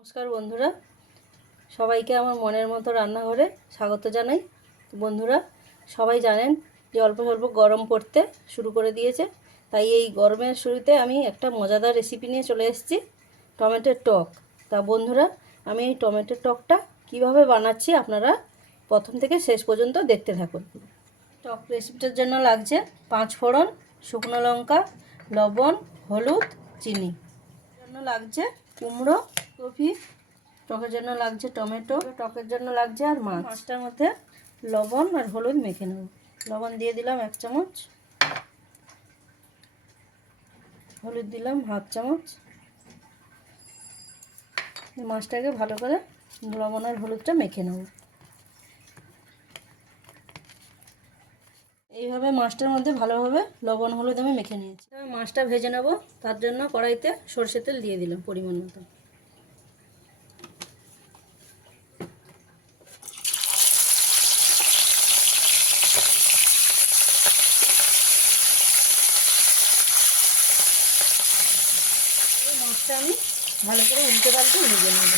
নমস্কার বন্ধুরা। সবাইকে আমার মনের মতো রান্নাঘরে স্বাগত জানাই। বন্ধুরা, সবাই জানেন যে অল্প স্বল্প গরম পড়তে শুরু করে দিয়েছে। তাই এই গরমের শুরুতে আমি একটা মজাদার রেসিপি নিয়ে চলে এসেছি, টমেটোর টক। তা বন্ধুরা, আমি এই টমেটোর টকটা কীভাবে বানাচ্ছি আপনারা প্রথম থেকে শেষ পর্যন্ত দেখতে থাকুন। টক রেসিপিটার জন্য লাগছে পাঁচ ফোড়ন, শুকনো লঙ্কা, লবণ, হলুদ, চিনি। জন্য লাগছে কুমড়ো কপি, টকের জন্য লাগছে টমেটো, টকের জন্য লাগছে আর মাছ। মাছটার মধ্যে লবণ আর হলুদ মেখে নেব। লবণ দিয়ে দিলাম এক চামচ। হলুদ দিলাম হাফ চামচ। মাছটাকে ভালো করে লবণ আর হলুদটা মেখে নেব। এইভাবে মাছটার মধ্যে ভালোভাবে লবণ, হলুদ আমি মেখে নিয়েছি। মাছটা ভেজে নেব। তার জন্য কড়াইতে সর্ষে তেল দিয়ে দিলাম পরিমাণ মতো এই মাছটা আমি ভালো করে উল্টে পাল্টে ভেজে নেব।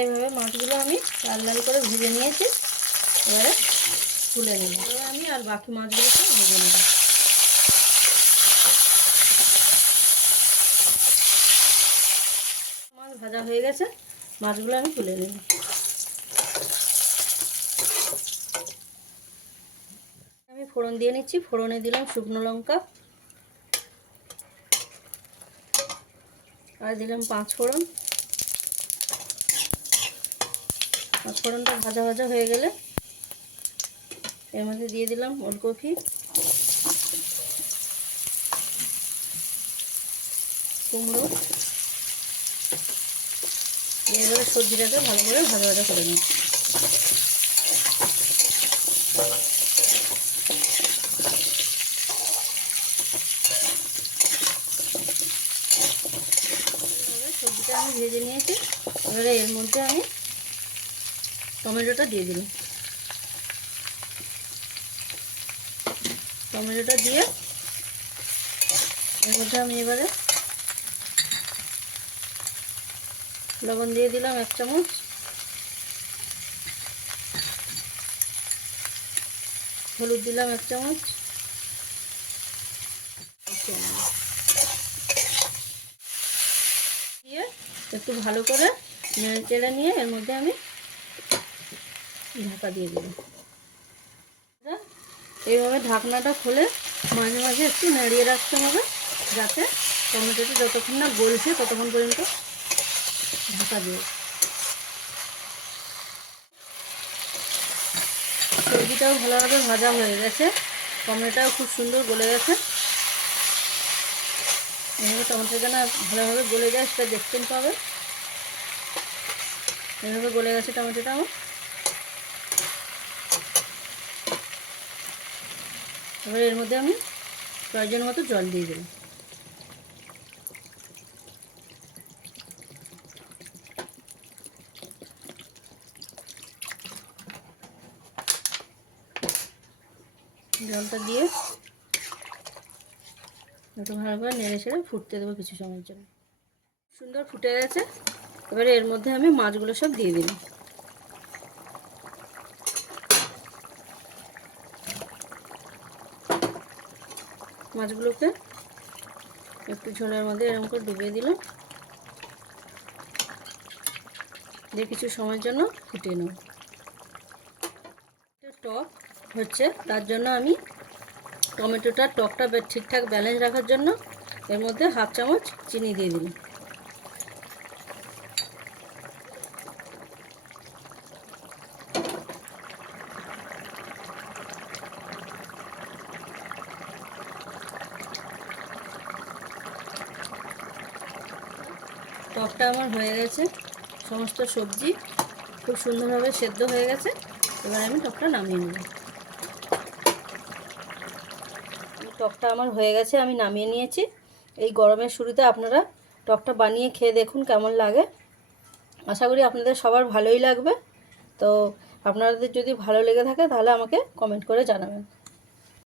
এইভাবে মাছগুলো আমি লাল লাল করে ভেজে নিয়েছি। এবারে তুলে নেব। এবারে আমি আর বাকি মাছগুলোকে ভেজে নেব। মাছ ভাজা হয়ে গেছে, মাছগুলো আমি তুলে নেব। আমি ফোড়ন দিয়ে নিচ্ছি, ফোড়নে দিলাম শুকনো লঙ্কা। আর দিলাম পাঁচ ফোড়ন। পাঁচ ফোড়নটা ভাজা ভাজা হয়ে গেলে এর মধ্যে দিয়ে দিলাম ওলকপি। কুমড়ো। এবারে সবজিটাকে ভালো করে ভাজা ভাজা করে নিই সবজিটা আমি ভেজে নিয়েছি। এবারে এর মধ্যে আমি টমেটোটা দিয়ে দিলাম। টমেটোটা দিয়ে এর মধ্যে আমি এবারে লবণ দিয়ে দিলাম এক চামচ। হলুদ দিলাম এক চামচ দিয়ে একটু ভালো করে নেড়ে চেড়ে নিয়ে এর মধ্যে আমি ঢাকা দিয়ে দেবো। এইভাবে ঢাকনাটা খুলে মাঝে মাঝে একটু নাড়িয়ে রাখতে হবে যাতে টমেটোটা যতক্ষণ না গলছে ততক্ষণ পর্যন্ত ঢাকা দিয়ে সবজিটাও ভালোভাবে ভাজা হয়ে গেছে। টমেটোটাও খুব সুন্দর গলে গেছে। এইভাবে টমেটোটা না ভালোভাবে গলে যায়, সেটা দেখতেন পাবে। এইভাবে গলে গেছে টমেটোটা আমার এবার এর মধ্যে আমি প্রয়োজন মতো জল দিয়ে দেবো। জলটা দিয়ে একটু ভালো করে নেড়ে ছেড়ে ফুটতে দেবো কিছু সময়ের জন্য। সুন্দর ফুটে গেছে। এবারে এর মধ্যে আমি মাছগুলো সব দিয়ে দিলাম মাছগুলোকে একটু ঝোলের মধ্যে এরকম করে ডুবিয়ে দিলাম। দিয়ে কিছু সময়ের জন্য ফুটিয়ে নেব। টক হচ্ছে, তার জন্য আমি টমেটোটার টকটা ঠিকঠাক ব্যালেন্স রাখার জন্য এর মধ্যে হাফ চামচ চিনি দিয়ে দিলাম। টকটা আমার হয়ে গেছে, সমস্ত সবজি খুব সুন্দরভাবে সেদ্ধ হয়ে গেছে, এবার আমি টকটা নামিয়ে নেব। টকটা আমার হয়ে গেছে, আমি নামিয়ে নিয়েছি। এই গরমের শুরুতে আপনারা টকটা বানিয়ে খেয়ে দেখুন কেমন লাগে। আশা করি আপনাদের সবার ভালোই লাগবে। তো আপনাদের যদি ভালো লেগে থাকে তাহলে আমাকে কমেন্ট করে জানাবেন।